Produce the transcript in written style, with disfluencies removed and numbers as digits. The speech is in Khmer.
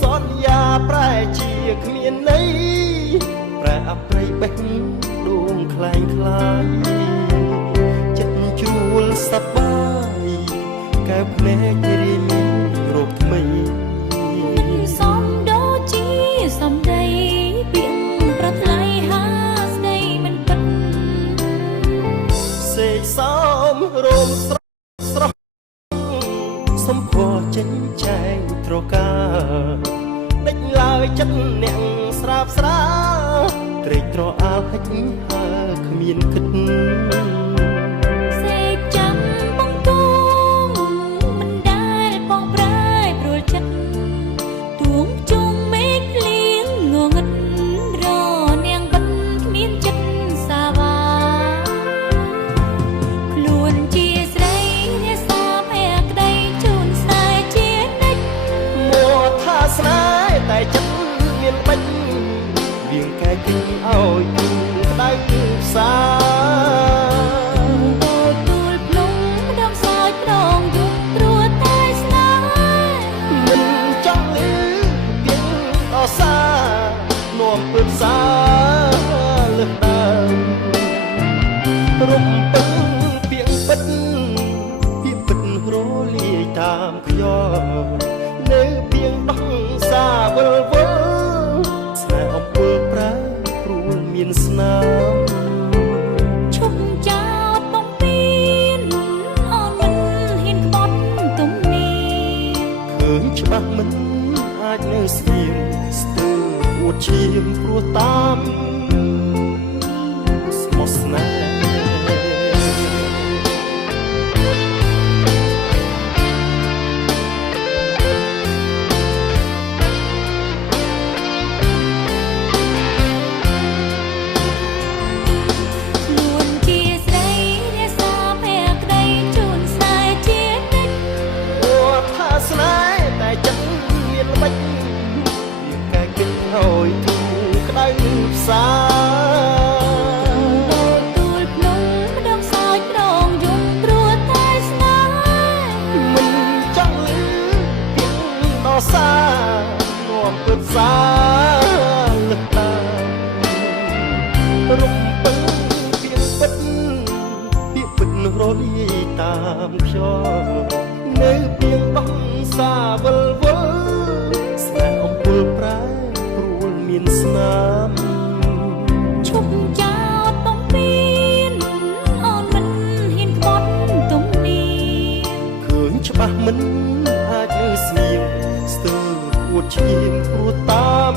សន្យាប្រែជាគ្មានន័យប្រែអប្រ័យបេះដូងคล้ายคล้ายចិត្តជ្រួលសប្បាយកែវភ្នែករីមានរោគថ្មីសំដូជាសំដីពាក្យប្រថ្លៃហាស្ដីមិនពិតសេកសំរោមស្រស់សំភ័រចេញចែងត្រកាដេញឡើយចិត្តអ្នកស្រាបស្រាត្រេកត្រអាលហិចហើគ្មានគិតសេកចាំបងគងមិនដែលបងប្រែព្រួលចិត្តទួងជុំមេឃលៀងងងឹតរនាងបិទគ្មានចិត្តសាវាខ្លួនជាស្រីអ្នកសាភ័ក្រក្តីជូនស្នេហ៍ជានិច្ចមួថាស្នេហ៍តែចិត្តមានបាច់វាងកែគិញឲ្យទូក្តៅផ្សាទូលភ្នំម្ដងសោយប្រងយំព្រួតតែស្នេហ៍មិនចង់លឺវាងអសានាំពើផ្សាលើកដើមរំពឹងពីងពិតពីពិតរលាយតាមខ្យល់នៅពីងដោះសាវិលវល់ស្នេហ៍អំពើប្រែព្រួលមានស្នាមឈប់ចោតបំពេញអូនមិនហ៊ានក្បត់ទំនេរឃើញច្បាស់មិនអាចនៅស្ងៀមស្ទើរអួតឈាមព្រោះតាមស្មោះស្នេហ៍ឲ្យទូក្តៅផ្សាទូលភ្នំម្ដងសោយប្រងយំព្រួតតែស្នេហ៍មិនចង់លឺពីដោះសានាំពើផ្សាលើកដើមរំពឹងពីពិតពីពិតរលាយតាមខ្យល់នៅពីដោះសាវិលវល់ស្នេហ៍អំពើប្រែមានស្នាមឈប់ចោតបំពេញអូនមិនហ៊ានក្បត់ទំនេរឃើញច្បាស់មិនអាចនៅស្ងៀមស្ទើរអួតឈាមព្រោះតាម